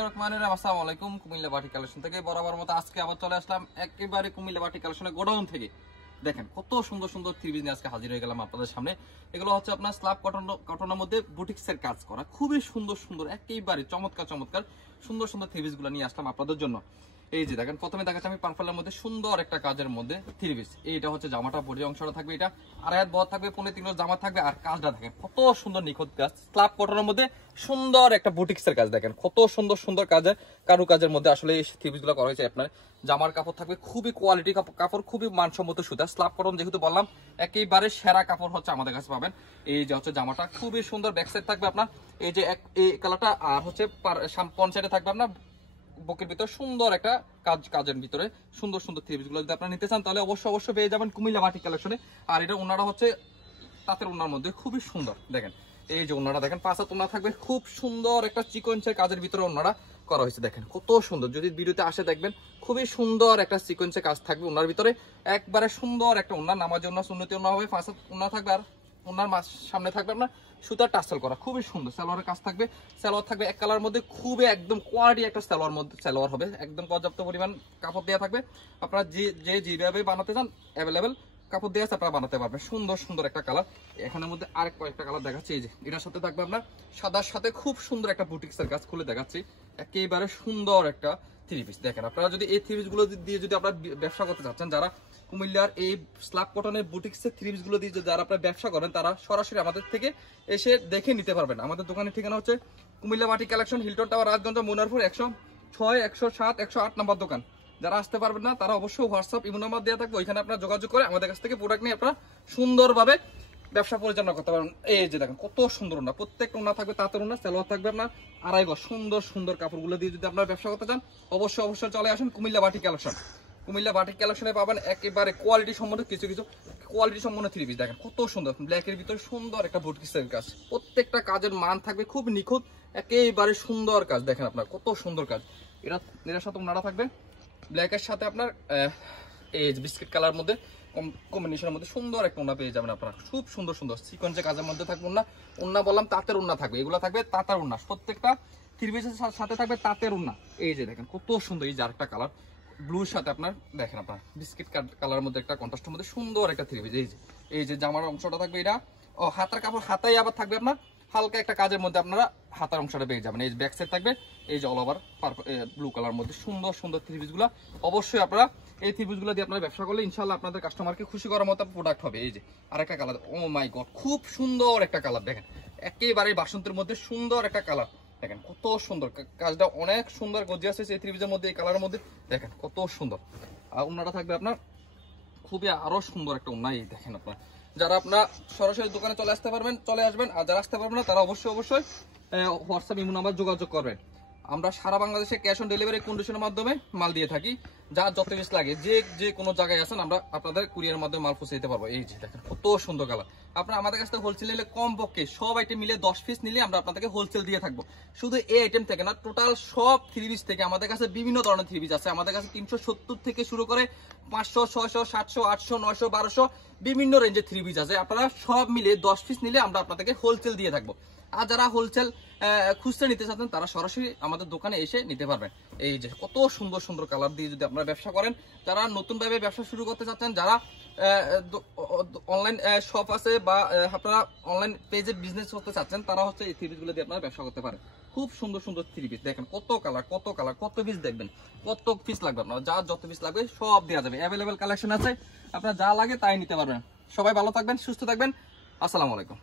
আসসালামু আলাইকুম। কুমিল্লা বাটি কালেকশন থেকে বরাবর মতো আজকে আবার চলে আসলাম একেবারে কুমিল্লা বাটি কালেকশনের গোডাউন থেকে। দেখেন কত সুন্দর সুন্দর থ্রি পিস নিয়ে আজকে হাজির হয়ে গেলাম আপনাদের সামনে। এগুলো হচ্ছে আপনার স্ল্যাব কটনের মধ্যে বুটিক্সের কাজ করা, খুবই সুন্দর সুন্দর একেবারে চমৎকার চমৎকার সুন্দর সুন্দর থ্রি পিস গুলো নিয়ে আসলাম আপনাদের জন্য। এই যে দেখেন, প্রথমে দেখাচ্ছি আমি পার্পলের মধ্যে সুন্দর একটা কাজের মধ্যে থ্রি পিস। এইটা হচ্ছে জামাটা, বডি অংশটা থাকবে, এটা আড়াই হাত বড় থাকবে, 3.5 জামা থাকবে, আর কাজটা দেখেন কত সুন্দর নিখুঁত কাজ। স্ল্যাব কটনের মধ্যে সুন্দর একটা বুটিক্সের কাজ, দেখেন কত সুন্দর সুন্দর কাজের কারু কাজের মধ্যে আসলে এই থ্রি পিস গুলো করা হয়েছে। আপনার জামার কাপড় থাকবে খুবই কোয়ালিটি কাপড়, খুবই মানসম্মত সুতা। স্ল্যাব কটন যেহেতু বললাম, একেবারে সেরা কাপড় হচ্ছে আমাদের কাছে পাবেন। এই যে হচ্ছে জামাটা খুবই সুন্দর, ব্যাক সাইড থাকবে আপনার এই যে এই কালারটা, আর হচ্ছে পন সাইডে থাকবে আপনার বুকের ভিতরে সুন্দর একটা কাজের ভিতরে সুন্দর সুন্দর থ্রি পিস গুলো যদি আপনারা নিতে চান তাহলে অবশ্যই পেয়ে যাবেন কুমিল্লা বাটিক কালেকশনে। আর এটা ওনারা হচ্ছে তাঁতের ওনার মধ্যে খুবই সুন্দর, দেখেন এই যে ওনারা দেখেন পাঁচা তোমরা থাকবে খুব সুন্দর একটা সিকোয়েন্সের কাজের ভিতরে ওনারা করা হয়েছে। দেখেন কত সুন্দর, যদি ভিডিওতে আসে দেখবেন খুবই সুন্দর একটা সিকোয়েন্সের কাজ থাকবে ওনার ভিতরে। একবারে সুন্দর একটা ওনার নামার জন্য সুন্নতি ওনা হবে, পাঁচা ওনা থাকবে, আর ওনার সামনে থাকবে আপনার সুতার টাসেল করা, খুবই সুন্দর। সালোয়ারের কাজ থাকবে, সালোয়ার থাকবে এক কালার মধ্যে, খুবই একদম কোয়ালিটি একটা সালোয়ার হবে, একদম পর্যাপ্ত পরিমাণ কাপড় দেওয়া থাকবে। আপনারা যেভাবে বানাতে চান অ্যাভেলেবেল কাপড় দিয়ে আছে, আপনারা বানাতে পারবেন। সুন্দর সুন্দর একটা কালার, এখানের মধ্যে আরেক কয়েকটা কালার দেখাচ্ছি। এই যে এটার সাথে থাকবে আপনার সাদার সাথে খুব সুন্দর একটা বুটিক্সের কাজ, খুলে দেখাচ্ছি একেবারে সুন্দর একটা থ্রি পিস। দেখেন আপনারা যদি এই থ্রি পিসগুলো দিয়ে যদি আপনারা ব্যবসা করতে চাচ্ছেন, যারা কুমিল্লার এই স্ল্যাব কটনের বুটিক্সের থ্রি পিসগুলো দিয়ে যারা আপনারা ব্যবসা করেন, তারা সরাসরি আমাদের থেকে এসে দেখে নিতে পারবেন। আমাদের দোকানের ঠিকানা হচ্ছে কুমিল্লা বাটি collection, Hilton tower, Rajganj, Munarpur, 106, 107, 108 নম্বর দোকান। যারা আসতে পারবেন না তারা অবশ্যই হোয়াটসঅ্যাপ ইমো নাম্বার দেওয়া থাকবে, ওইখানে আপনারা যোগাযোগ করে আমাদের কাছ থেকে প্রোডাক্ট নিয়ে আপনারা সুন্দরভাবে ব্যবসা পরিচালনা করতে পারবেন। এই যে দেখেন কত সুন্দর ওনা, প্রত্যেকটা ওনা থাকবে তাঁতের ওনা, সালোয়ার থাকবে আপনার আড়াই গজ। সুন্দর সুন্দর কাপড়গুলো দিয়ে যদি আপনারা ব্যবসা করতে চান অবশ্যই চলে আসেন কুমিল্লা বাটি কালেকশন। কুমিল্লা বাটিক কালেকশনে পাবেন একেবারে কোয়ালিটি সম্বন্ধে কিছু কোয়ালিটি সম্বন্ধে থ্রি পিস। দেখেন কত সুন্দর, ব্ল্যাকের ভিতরে সুন্দর একটা বুটিক্সের কাজ, প্রত্যেকটা কাজের মান থাকবে খুব নিখুঁত, একেবারে সুন্দর কাজ। দেখেন আপনার কত সুন্দর কাজ। এটার সাথে ওনারা থাকবে ব্ল্যাকের সাথে আপনার এই বিস্কিট কালার মধ্যে কম্বিনেশনের মধ্যে সুন্দর একটা ওনা পেয়ে যাবেন আপনারা, খুব সুন্দর সুন্দর সিকোয়েন্সের কাজের মধ্যে থাকবে ওনা বললাম তাঁতের ওনা থাকবে, এগুলো থাকবে তাঁতের ওনা, প্রত্যেকটা থ্রি পিসের সাথে থাকবে তাঁতের ওনা। এই যে দেখেন কত সুন্দর, এই যে আরেকটা কালার ব্লুর সাথে আপনার দেখেন আপনার বিস্কিট কালারের মধ্যে একটা কন্ট্রাস্টের মধ্যে সুন্দর একটা থ্রি পিস। এই যে জামার অংশটা থাকবে এটা হাতার কাপড়, হাতায় আবার থাকবে আপনার হালকা একটা কাজের মধ্যে আপনারা হাতার অংশটা পেয়ে যাবেন। এই ব্যাক সাইড থাকবে এই যে অল ওভার ব্লু কালার মধ্যে সুন্দর সুন্দর থ্রি পিসগুলো। অবশ্যই আপনারা এই থ্রি পিসগুলো দিয়ে আপনারা ব্যবসা করলে ইনশাল্লাহ আপনাদের কাস্টমারকে খুশি করার মতো প্রোডাক্ট হবে। এই যে আরেকটা কালার, ও মাই গড খুব সুন্দর একটা কালার, দেখেন একেবারে বাসন্তের মধ্যে সুন্দর একটা কালার, দেখেন কত সুন্দর কাজটা, অনেক সুন্দর গজিয়াস হয়েছে এই থ্রি পিসের মধ্যে, এই কালারের মধ্যে দেখেন কত সুন্দর। আর ওনাটা থাকবে আপনার খুবই আরো সুন্দর একটা ওনা। এই দেখেন আপনার যারা আপনারা সরাসরি দোকানে চলে আসতে পারবেন চলে আসবেন, আর যারা আসতে পারবেন না তারা অবশ্যই হোয়াটসঅ্যাপ ইমো নাম্বার যোগাযোগ করবেন। আমরা সারা বাংলাদেশে ক্যাশ অন ডেলিভারি কন্ডিশনের মাধ্যমে মাল দিয়ে থাকি, যা যত পিস লাগে যে কোনো জায়গায় আছেন আমরা আপনাদের কুরিয়ারের মাধ্যমে মাল পৌঁছে দিতে পারবো। এই যে দেখেন কত সুন্দর কালার। আপনারা আমাদের কাছ থেকে হোলসেল নিলে কম পক্ষে সব আইটেম মিলে 10 পিস নিলে আমরা আপনাদেরকে হোলসেল দিয়ে থাকবো। শুধু এই আইটেম থেকে না, টোটাল সব থ্রি পিস থেকে আমাদের কাছে বিভিন্ন ধরনের থ্রি পিস আছে। আমাদের কাছে 370 থেকে শুরু করে 500, 600, 700, 800, 900, 1200 বিভিন্ন রেঞ্জের থ্রি পিস আছে। আপনারা সব মিলে 10 পিস নিলে আমরা আপনাদেরকে হোলসেল দিয়ে থাকবো। আর যারা হোলসেল খুচরা নিতে চাচ্ছেন তারা সরাসরি আমাদের দোকানে এসে নিতে পারবেন। এই যে কত সুন্দর সুন্দর কালার দিয়ে যদি আপনারা ব্যবসা করেন, যারা নতুনভাবে ব্যবসা শুরু করতে চাচ্ছেন, যারা অনলাইন শপ আছে বা আপনারা অনলাইন পেজে বিজনেস করতে চাচ্ছেন, তারা হচ্ছে এই থ্রি পিসগুলো দিয়ে আপনারা ব্যবসা করতে পারেন। খুব সুন্দর সুন্দর থ্রি পিস, দেখেন কত কালার কত পিস দেখবেন, কত পিস লাগবে আপনার, যা যত পিস লাগবে সব দেওয়া যাবে, অ্যাভেলেবেল কালেকশন আছে, আপনার যা লাগে তাই নিতে পারবেন। সবাই ভালো থাকবেন, সুস্থ থাকবেন, আসসালামু আলাইকুম।